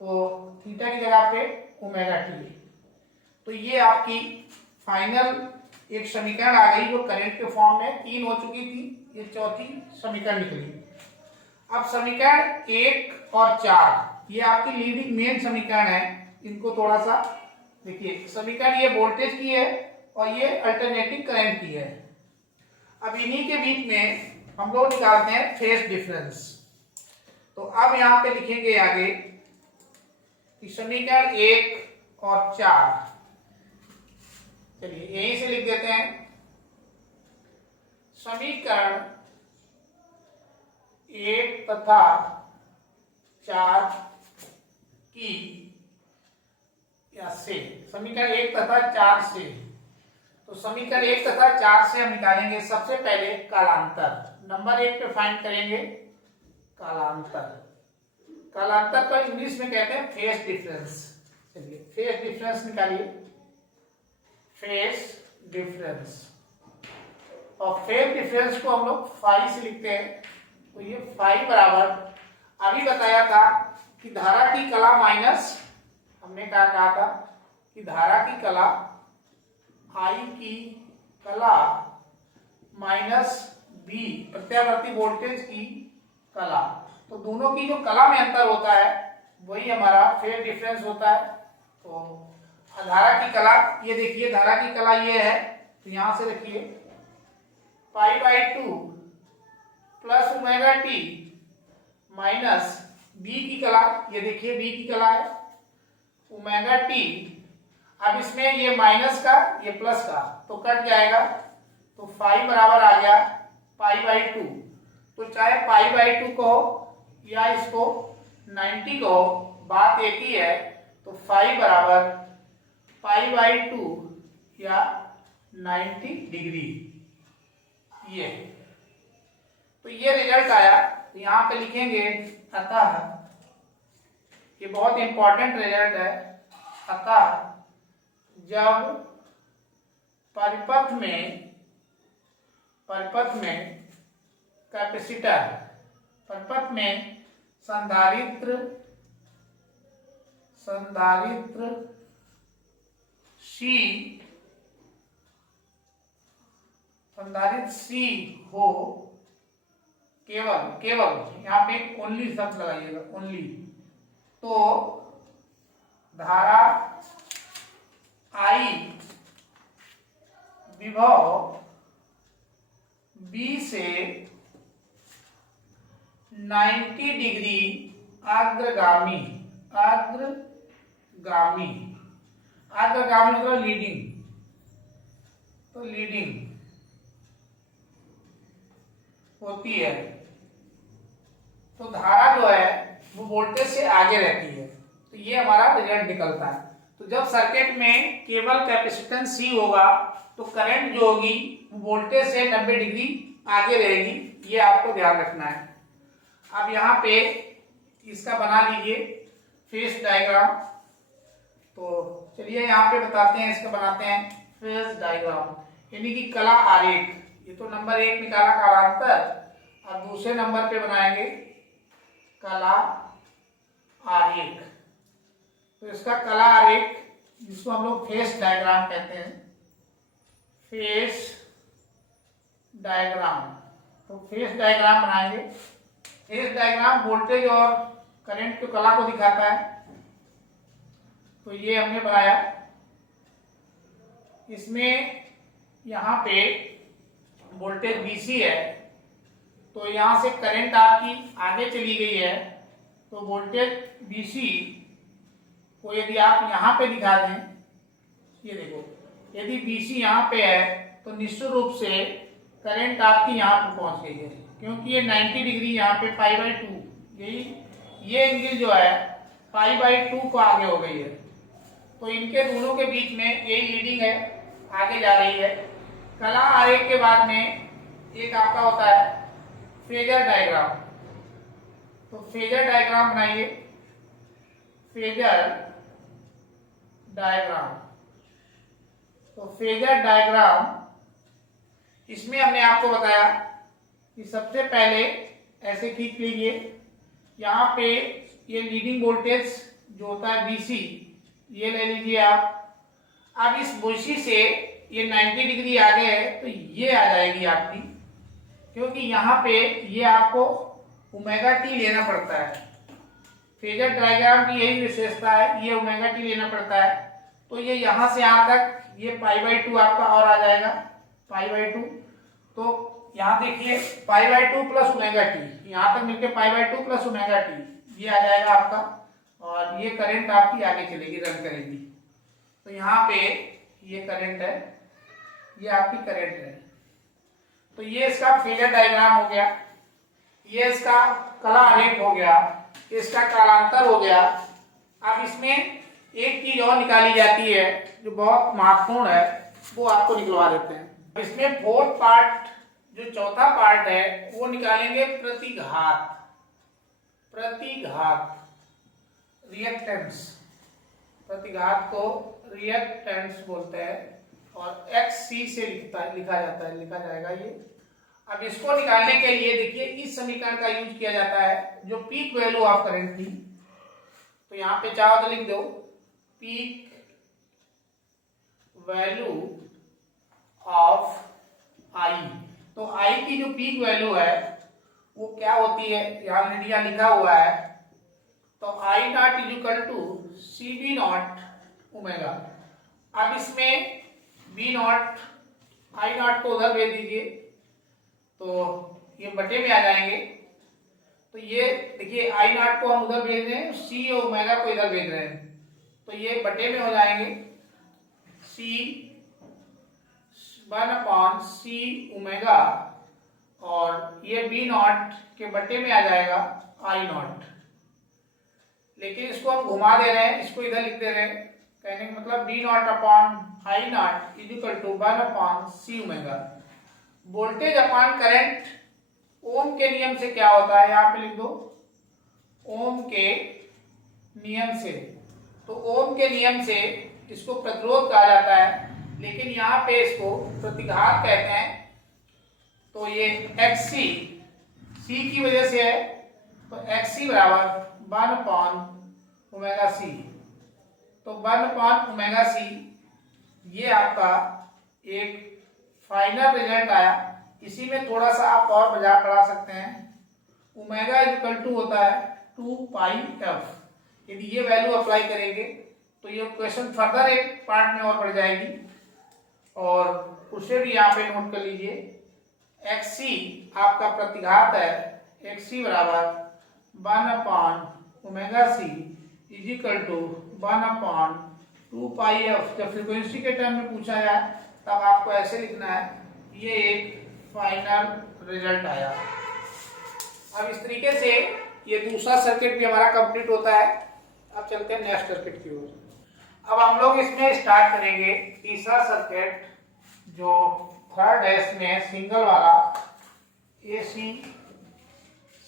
तो थीटा की जगह पे ओमेगा टी। तो ये आपकी फाइनल एक समीकरण आ गई जो करंट के फॉर्म में 3 हो चुकी थी, ये चौथी समीकरण निकली। अब समीकरण 1 और 4 ये आपकी लीडिंग मेन समीकरण है। इनको थोड़ा सा देखिए, समीकरण ये वोल्टेज की है और ये अल्टरनेटिंग करंट की है। अब इन्हीं के बीच में हम लोग निकालते हैं फेज डिफरेंस। तो अब यहां पे लिखेंगे आगे कि समीकरण 1 और 4, चलिए यहीं से लिख देते हैं। समीकरण 1 तथा 4 की या से, समीकरण 1 तथा 4 से, तो समीकरण 1 तथा 4 से हम निकालेंगे सबसे पहले कालांतर। नंबर 1 पे फाइंड करेंगे कालांतर। कालांतर को इंग्लिश में कहते हैं फेज डिफरेंस। चलिए फेज डिफरेंस निकालिए, फेज डिफरेंस। और फेज डिफरेंस को हम लोग फाई से लिखते हैं। तो ये फाई बराबर, अभी बताया था कि धारा की कला माइनस, हमने क्या कहा था कि धारा की कला आई की कला माइनस बी प्रत्यावर्ती वोल्टेज की कला। तो दोनों की जो कला में अंतर होता है वही हमारा फेज डिफरेंस होता है। तो धारा की कला, ये देखिए धारा की कला ये है, तो यहां से रखिए pi by 2 plus omega t minus b की कला, ये देखिए बी की कला है ओमेगा टी। अब इसमें ये माइनस का ये प्लस का तो कट जाएगा, तो फाई बराबर आ गया पाई बाई 2। तो चाहे पाई बाई 2 कहो या इसको 90 कहो, बात एक ही है। तो फाई बराबर पाई बाई 2 या 90 डिग्री, ये तो ये रिजल्ट आया। तो यहाँ पे लिखेंगे अतः, ये बहुत इंपॉर्टेंट रिजल्ट है, अतः जब परिपथ में कैपेसिटर, परिपथ में संधारित्र सी हो, केवल यहाँ पे ओनली शब्द लगाइएगा, ओनली, तो धारा आई विभव बी से 90 डिग्री अग्रगामी मतलब लीडिंग, तो लीडिंग होती है। तो धारा जो है वो वोल्टेज से आगे रहती है। तो ये हमारा रिजल्ट निकलता है। तो जब सर्किट में केवल कैपेसिटेंस सी होगा तो करंट जो होगी वोल्टेज से 90 डिग्री आगे रहेगी, ये आपको ध्यान रखना है। अब यहाँ पे इसका बना लीजिए फेज डायग्राम। तो चलिए यहाँ पे बताते हैं, इसका बनाते हैं फेज डायग्राम, यानी कि कला आरेख। ये तो नंबर 1 निकाला कालांतर, अब दूसरे नंबर पे बनाएंगे कला आरेख। तो इसका कला आरेख जिसको हम लोग फेस डायग्राम कहते हैं, फेस डायग्राम। तो फेस डायग्राम बनाएंगे। फेस डायग्राम वोल्टेज और करंट की कला को दिखाता है। तो ये हमने बनाया। इसमें यहाँ पे वोल्टेज BC है, तो यहाँ से करंट आपकी आगे चली गई है। तो वोल्टेज BC को यदि आप यहाँ पे दिखा दें, ये देखो, यदि BC यहाँ पे है तो निश्चित रूप से करंट आपकी यहाँ पे पहुँच गई है, क्योंकि ये 90 डिग्री यहाँ पे π/2, यही ये एंगल जो है π/2 को आगे हो गई है। तो इनके दोनों के बीच में यही लीडिंग है, आगे जा रही है। कला आरेख के बाद में एक आपका होता है फेजर डायग्राम। तो फेजर डायग्राम बनाइए, फेजर डायग्राम। तो फेजर डायग्राम, इसमें हमने आपको बताया कि सबसे पहले ऐसे खींच लीजिए। यहाँ पे ये लीडिंग वोल्टेज जो होता है BC, ये ले लीजिए आप। अब इस BC से ये 90 डिग्री आगे है, तो ये आ जाएगी आपकी, क्योंकि यहाँ पे ये आपको ω/t लेना पड़ता है। फेजर डायग्राम की यही विशेषता है, ये ω/t लेना पड़ता है। तो ये यहाँ से यहाँ तक ये π/2 आपका और आ जाएगा, π/2। तो यहाँ देखिए π/2 प्लस ω/t, यहाँ तक मिलके π/2 प्लस ω/t ये आ जाएगा आपका, और ये करंट आपकी आगे चलेगी, रन करेगी। तो यहाँ पे ये करंट है, ये आपकी करंट है। तो ये इसका फेजर डायग्राम हो गया, ये इसका कला आरेख हो गया, इसका कालांतर हो गया। अब इसमें एक चीज और निकाली जाती है जो बहुत महत्वपूर्ण है, वो आपको निकलवा देते हैं। इसमें फोर्थ पार्ट, जो चौथा पार्ट है, वो निकालेंगे प्रतिघात। प्रतिघात, रिएक्टेंस। प्रतिघात को रिएक्टेंस बोलते हैं, और XC से लिखा जाएगा ये। अब इसको निकालने के लिए देखिए इस समीकरण का यूज किया जाता है, जो पीक वैल्यू ऑफ करंट थी। तो यहाँ पे चाहो तो लिख दो पीक वैल्यू ऑफ I। तो I की जो पीक वैल्यू है वो क्या होती है, यहाँ लिखा हुआ है। तो I0 = CB0 ओमेगा। अब इसमें B0, I0 को उधर भेज दीजिए, तो ये बटे में आ जाएंगे। तो ये देखिए I0 को हम उधर भेज रहे हैं, C और ओमेगा को इधर भेज रहे हैं, तो ये बटे में हो जाएंगे। C 1/C ओमेगा, और ये B0 के बटे में आ जाएगा I0। लेकिन इसको हम घुमा दे रहे हैं, इसको इधर लिख दे रहे हैं। कहने का मतलब B0/I0 = 1/C omega. Voltage upon current ohm के नियम से क्या होता है, यहाँ पे लिख दो ओम के नियम से। तो ओम के नियम से इसको प्रतिरोध कहा जाता है, लेकिन यहाँ पे इसको प्रतिघात कहते हैं। तो ये XC C की वजह से है, तो XC = 1/ωc। तो 1/ωc ये आपका एक फाइनल रिजल्ट आया। इसी में थोड़ा सा आप और बढ़ा सकते हैं। ओमेगा = होता है 2πf। यदि ये वैल्यू अप्लाई करेंगे तो ये क्वेश्चन फर्दर एक पार्ट में और बढ़ जाएगी, और उसे भी यहाँ पे नोट कर लीजिए। XC आपका प्रतिघात है, XC = 1/ωc = 1/2πf। जब फ्रीक्वेंसी के टर्म में पूछा जाए तब आपको ऐसे लिखना है। ये एक फाइनल रिजल्ट आया। अब इस तरीके से ये दूसरा सर्किट भी हमारा कंप्लीट होता है। अब चलते हैं नेक्स्ट सर्किट की ओर। अब हम लोग इसमें स्टार्ट करेंगे तीसरा सर्किट, जो थर्ड है इसमें सिंगल वाला AC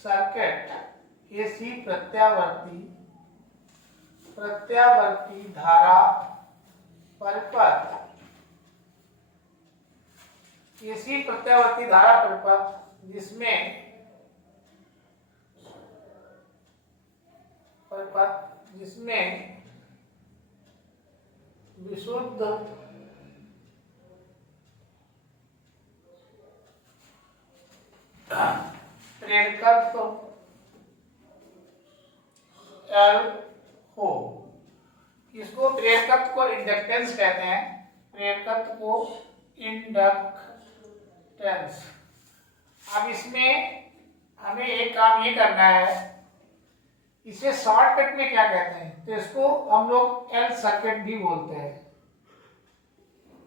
सर्किट। AC प्रत्यावर्ती धारा परिपथ। AC प्रत्यावर्ती धारा परिपथ जिसमें विशुद्ध प्रेरकत्व एल हो। इसको प्रेरकत्व को इंडक्टेंस कहते हैं, प्रेरकत्व को इंडक्टेंस। अब इसमें हमें एक काम ये करना है, इसे शॉर्टकट में क्या कहते हैं, तो इसको हम लोग एल सर्किट भी बोलते हैं।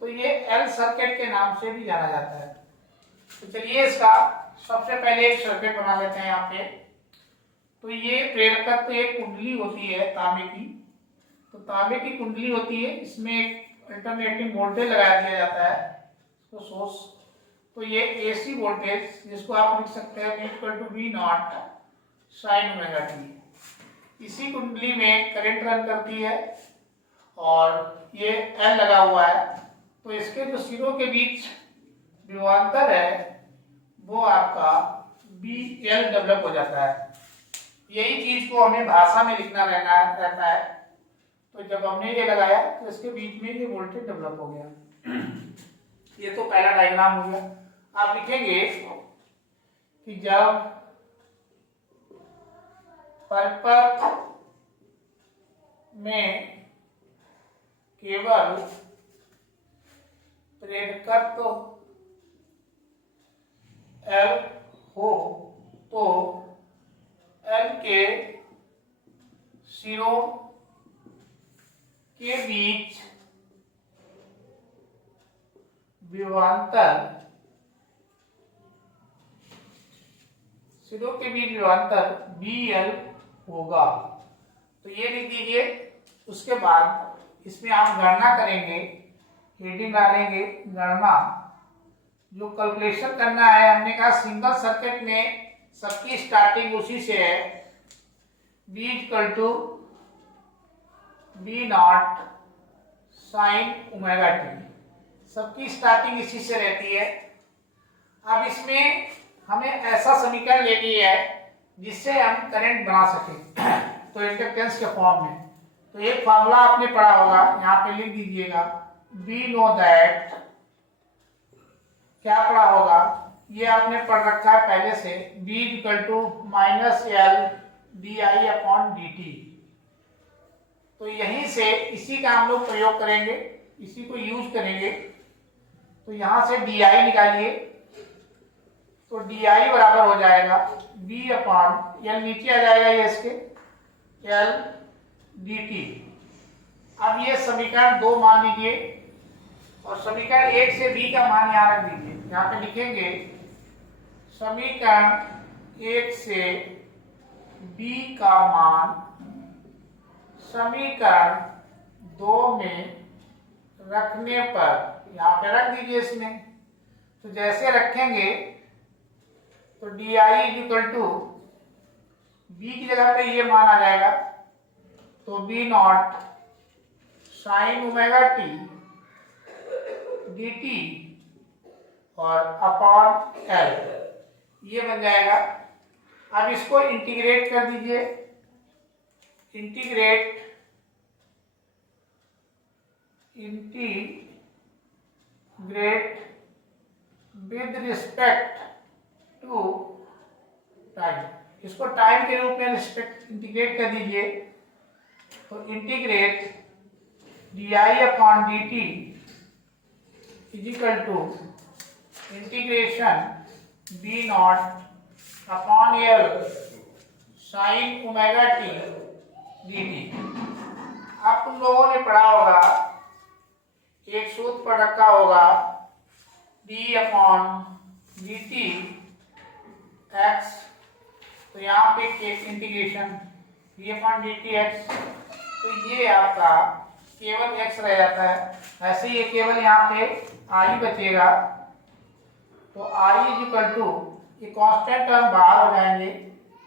तो ये एल सर्किट के नाम से भी जाना जाता है। तो चलिए इसका सबसे पहले एक सर्किट बना लेते हैं यहाँ पे। तो ये प्रेरकत्व एक कुंडली होती है तांबे की, तो तांबे की कुंडली होती है, इसमें एक अल्टरनेटिंग वोल्टेज लगा दिया जाता है इसको सोर्स। तो ये एसी वोल्टेज जिसको आप लिख सकते हैं V=V0 sin ओमेगा टी, इसी कुंडली में करंट रन करती है और ये एल लगा हुआ है। तो इसके जो सिरों के बीच विभवांतर है वो आपका BL डेवलप हो जाता है। यही चीज को हमें भाषा में लिखना रहता है। तो जब हमने ये लगाया तो इसके बीच में ये वोल्टेज डेवलप हो गया। ये तो पहला डायग्राम हो गया। आप लिखेंगे कि जब परिपथ में केवल प्रेरकत्व L हो तो L के सिरों के बीच विभवांतर BL होगा। तो ये लिख दीजिए। उसके बाद इसमें आप गणना करेंगे, हेडिंग डालेंगे गणना। जो कैलकुलेशन करना है, हमने कहा सिंगल सर्किट में सबकी स्टार्टिंग उसी से है, V=V0 sin ओमेगा टी, सबकी स्टार्टिंग इसी से रहती है। अब इसमें हमें ऐसा समीकरण लेनी है जिससे हम करंट बना सके, तो इंडक्टेंस के फॉर्म में। तो एक फार्मूला आपने पढ़ा होगा, यहाँ पे लिख दीजिएगा। वी नो दैट, क्या पढ़ा होगा, ये आपने पढ़ रखा है पहले से, V=-L di/dt। तो यहीं से इसी का हम लोग प्रयोग करेंगे, इसी को यूज करेंगे। तो यहां से di निकालिए, तो di बराबर हो जाएगा V/L, नीचे आ जाएगा ये इसके L dt। अब ये समीकरण 2 मान लीजिए और समीकरण 1 से b का मान यहाँ रख दीजिए। यहाँ पे लिखेंगे समीकरण 1 से b का मान समीकरण 2 में रखने पर, यहाँ पे रख दीजिए इसमें। तो जैसे रखेंगे तो di b की जगह पे ये मान आ जाएगा, तो V0 sin omega t dt और अपॉन L, ये बन जाएगा। अब इसको इंटीग्रेट कर दीजिए, integrate with respect to time, इसको टाइम के रूप में इंटीग्रेट कर दीजिए। तो integrate di/dt integration V0 upon L sin omega t dt। अब तुम लोगों ने पढ़ा होगा, एक सूत्र पढ़ रखा होगा, d/dt x। तो यहाँ पे इंटीग्रेशन d/dt x, तो ये आपका केवल x रह जाता है। ऐसे ये केवल यहाँ पे i बचेगा। तो i ये कांस्टेंट टर्म बाहर हो जाएंगे,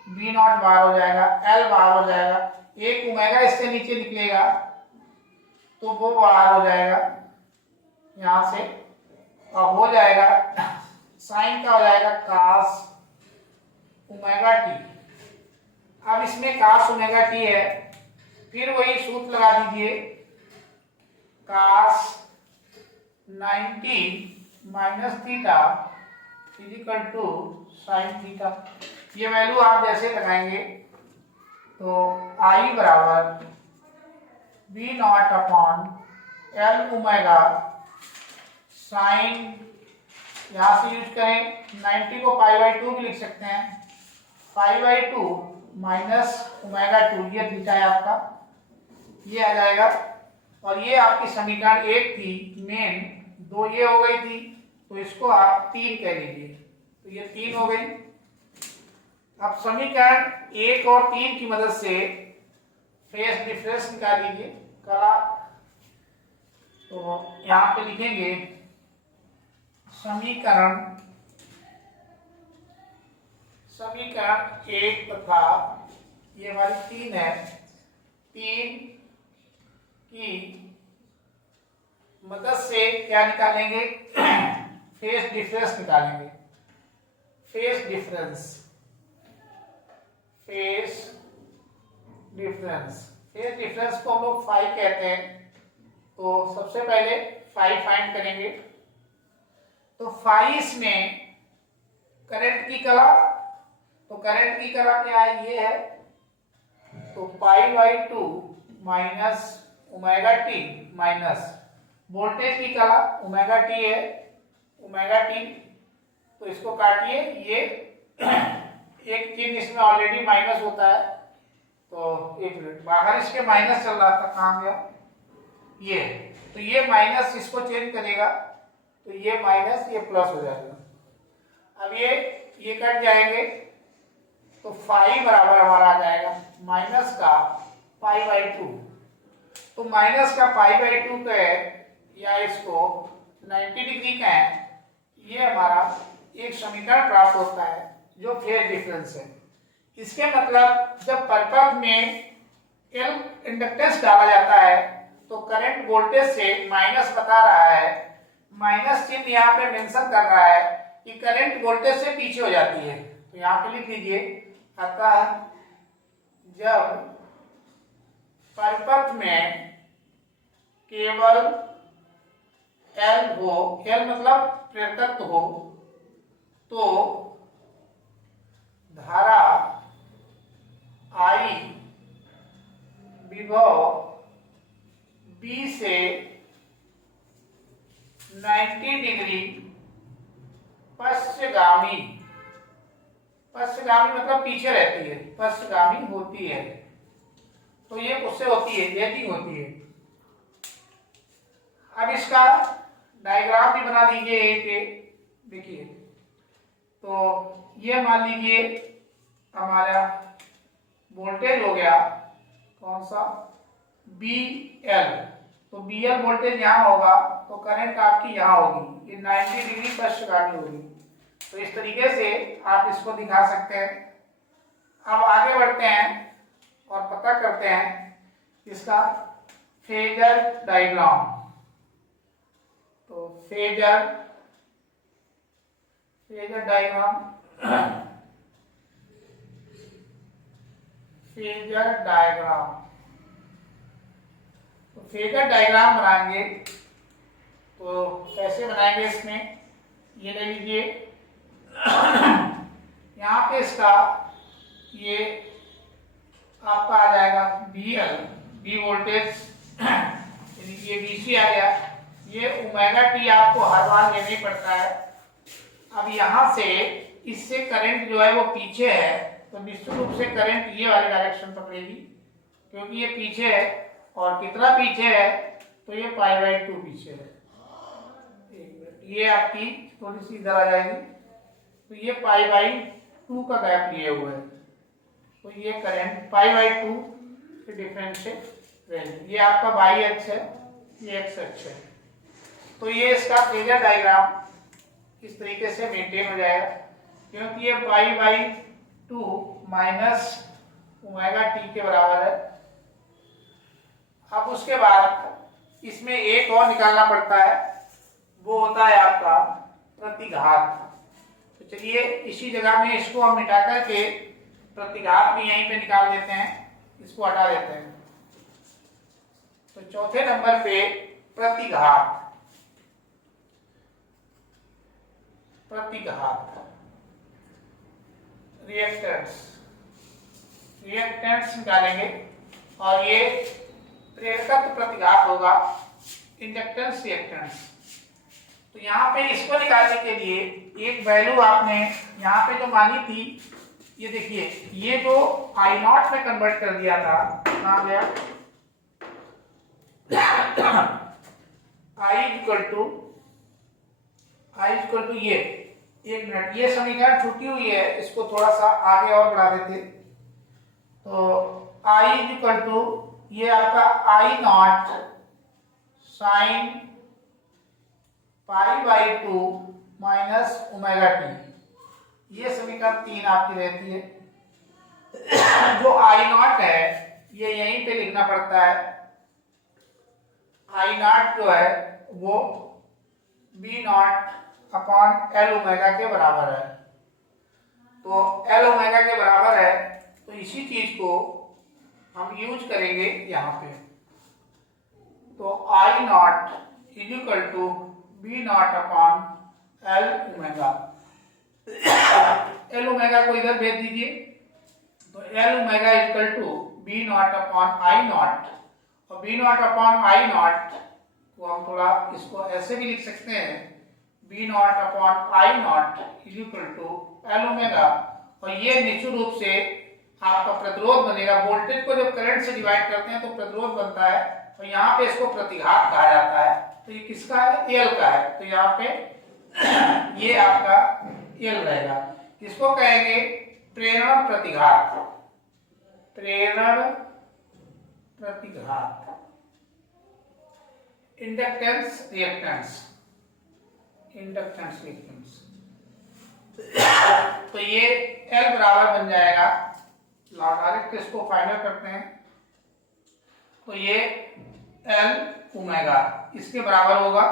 V0 बाहर हो जाएगा, L बाहर हो जाएगा, एक ओमेगा इससे नीचे निकलेगा तो वो बाहर हो जाएगा यहाँ से, और हो जाएगा साइन का हो जाएगा cos ओमेगा टी। अब इसमें cos ओमेगा टी है, फिर वही सूत्र लगा दीजिए, cos 90 minus theta is equal to sine theta. ये वैल्यू आप जैसे लगाएंगे तो आई बराबर B naught upon L omega sine, यहां से यूज करें 90 को पाई बाई 2 भी लिख सकते हैं, पाई बाई 2 माइनस ओमेगा 2, ये थीटा है आपका, ये आ जाएगा। और ये आपकी समीकरण 1 थी, मेन 2 ये हो गई थी, तो इसको आप 3 कह लीजिए, तो ये 3 हो गई। अब समीकरण 1 और 3 की मदद से फेस डिफरेंस निकाल लीजिए कला। तो यहां पे लिखेंगे समीकरण 1 तथा ये हमारी 3 है, 3 की मदद से क्या निकालेंगे, फेस डिफरेंस निकालेंगे। Phase difference, phase difference, phase difference को हम लोग फाई कहते हैं। तो सबसे पहले फाई फाइंड करेंगे। तो फाई इसमें करंट की कला, तो करंट की कला क्या है, ये है, तो पाई by 2 minus omega t minus voltage की कला ओमेगा टी है, ओमेगा टी, तो इसको काटिए, ये एक चिन्ह इसमें ऑलरेडी माइनस होता है, तो एक मिनट, बाहर इसके माइनस चल रहा था, कहां गया ये, तो ये माइनस इसको चेंज करेगा, तो ये माइनस ये प्लस हो जाएगा। अब ये कट जाएंगे, तो फाई बराबर हमारा आ जाएगा माइनस का पाई बाई 2, तो माइनस का पाई बाई 2 का है, या इसको 90 डिग्री का है, ये हमारा एक समीकरण प्राप्त होता है जो फेज डिफरेंस है। इसके मतलब जब परिपथ में एल इंडक्टेंस डाला जाता है तो करंट वोल्टेज से माइनस बता रहा है, माइनस चिन्ह यहाँ पे मेंशन कर रहा है कि करंट वोल्टेज से पीछे हो जाती है, तो यहाँ पे लिख लीजिए, अतः जब परिपथ में केवल एल हो, एल मतलब प्रेरकत्व हो, तो धारा आई विभव बी से 90 डिग्री पश्चगामी, पश्चगामी मतलब पीछे रहती है, पश्चगामी होती है, तो ये उससे होती है, लेगिंग होती है। अब इसका डायग्राम भी बना दीजिए एक, देखिए, तो ये मान लीजिए हमारा वोल्टेज हो गया कौन सा, बी एल, तो बी एल वोल्टेज यहाँ होगा, तो करंट आपकी यहाँ होगी, ये 90 डिग्री पश्चगामी होगी। तो इस तरीके से आप इसको दिखा सकते हैं। अब आगे बढ़ते हैं और पता करते हैं इसका फेजर डायग्राम। तो फेजर डायग्राम, फेजर डायग्राम, तो फेजर डायग्राम बनाएंगे, तो कैसे बनाएंगे, इसमें ये ले लीजिए, यहाँ पे इसका ये आपका आ जाएगा बी एल, बी वोल्टेज, ये बीसी आ गया, ये ओमेगा टी आपको हर बार लेना ही पड़ता है। अब यहाँ से इससे करंट जो है वो पीछे है, तो निश्चित रूप से करंट ये वाले डायरेक्शन पकड़ेगी, क्योंकि ये पीछे है, और कितना पीछे है, तो ये पाई बाई 2 पीछे है, ये आपकी थोड़ी सी इधर आ जाएगी, तो ये पाई बाई 2 का गैप लिए हुए है, तो ये करंट पाई बाई 2 के डिफरेंस से रहेगी। ये आपका बाई एक्स है, ये एक्स एक्स है, तो ये इसका फेजर डायग्राम इस तरीके से मेंटेन हो जाएगा, क्योंकि ये पाई बाई 2 माइनस ओमेगा टी के बराबर है। अब उसके बाद इसमें एक और निकालना पड़ता है, वो होता है आपका प्रतिघात। तो चलिए इसी जगह में इसको हम मिटा करके प्रतिघात भी यहीं पे निकाल देते हैं, इसको हटा देते हैं। तो चौथे नंबर पे प्रतिघात रिएक्टेंट्स निकालेंगे और ये प्रेरकत्व प्रतिघात होगा, इंडक्टेंस रिएक्टेंस। तो यहाँ पे इसको निकालने के लिए एक वैल्यू आपने यहाँ पे जो मानी थी, ये देखिए, ये जो आई नॉट में कन्वर्ट कर दिया था, कहाँ गया, आई इक्वल टू ये, एक मिनट, ये समीकरण छूटी हुई है, इसको थोड़ा सा आगे और बढ़ा देते। तो आई इक्वल टू ये आपका I naught sine pi by 2 minus omega t, ये समीकरण 3 आपकी रहती है। जो आई नॉट है ये यहीं पे लिखना पड़ता है, आई नॉट जो है वो B naught upon L omega के बराबर है। तो एल ओमेगा के बराबर है, तो इसी चीज को हम यूज करेंगे यहाँ पे। तो I naught is equal to B naught upon L omega, L omega को इधर भेज दीजिए। तो L omega equal to B naught upon I naught, और B naught upon I naught को हम थोड़ा इसको ऐसे भी लिख सकते हैं, B naught upon I naught is equal to L omega, और ये निश्चित रूप से आपका प्रतिरोध बनेगा। वोल्टेज को जब करंट से डिवाइड करते हैं तो प्रतिरोध बनता है, और यहाँ पे इसको प्रतिघात कहा जाता है। तो ये किसका है, एल का है, तो यहाँ पे ये आपका एल रहेगा। इसको कहेंगे प्रेरण प्रतिघात, इंडक्टेंस रिएक्टेंस। तो ये L बराबर बन जाएगा, डायरेक्ट इसको फाइनल करते हैं, तो ये L ओमेगा इसके बराबर होगा।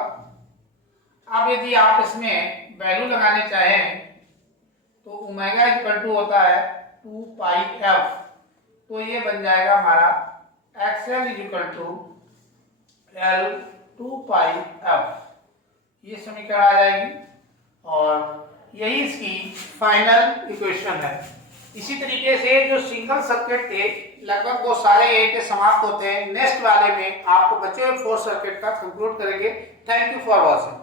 अब यदि आप इसमें वैल्यू लगाने चाहें तो ओमेगा इक्वल टू होता है 2 पाई f, तो ये बन जाएगा हमारा XL equal to L 2 pi f, ये समीकरण आ जाएगी, और यही इसकी फाइनल इक्वेशन है। इसी तरीके से जो सिंगल सर्किट थे लगभग वो सारे यहीं पे समाप्त होते हैं। नेक्स्ट वाले में आपको बचे हुए 4 सर्किट का कंक्लूड करेंगे। Thank you for watching.